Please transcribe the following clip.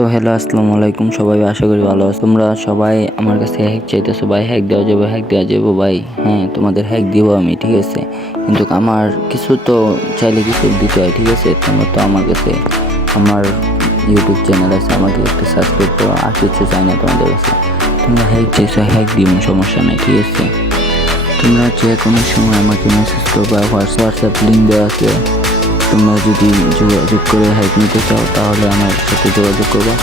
তো হ্যালো আসসালামু আলাইকুম সবাই, আশা করি ভালো আছো। তোমরা সবাই আমার কাছে হ্যাক চাইতেছো ভাই, হ্যাক দেওয়া যাবে ভাই। হ্যাঁ, তোমাদের হ্যাক দিব আমি, ঠিক আছে, কিন্তু আমার কিছু তো চাইলে কিছু দিতে হয়, ঠিক আছে। তোমরা তো আমার কাছে, আমার ইউটিউব চ্যানেল আছে, আমাকে একটু সাবস্ক্রাইব করো, আর কিছু চাই না তোমাদের কাছে। তোমরা হ্যাক চাইছো, হ্যাক দিব, সমস্যা নেই, ঠিক আছে। তোমরা যে কোনো সময় আমাকে মেসেজ করবা, হোয়াটসঅ্যাপ লিঙ্ক দেওয়া আছে। তোমরা যদি যোগাযোগ করে হ্যাক নিতে চাও তাহলে আমার সাথে যোগাযোগ করবা।